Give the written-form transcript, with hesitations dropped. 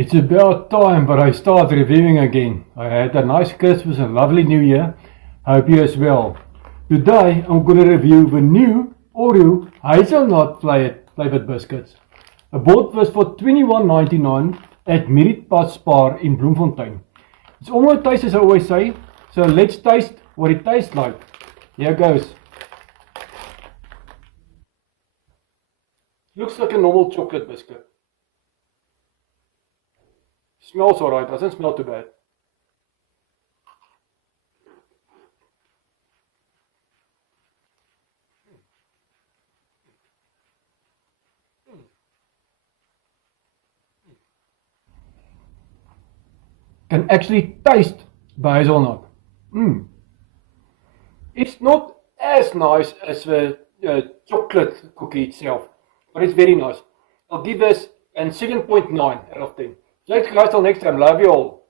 It's about time, but I start reviewing again. I had a nice Christmas and lovely New Year. Hope you as well. Today I'm going to review the new Oreo hazelnut flavored biscuits. I bought this for $21.99 at Merit Pas Spar in Bloemfontein. It's almost taste as I always say, so let's taste what it tastes like. Here goes. Looks like a normal chocolate biscuit. Smells alright, doesn't smell too bad. Can actually taste the hazelnut. It's not as nice as the chocolate cookie itself, but it's very nice. I'll give this a 7.9 out of 10. Thanks guys, till next time. Love you all.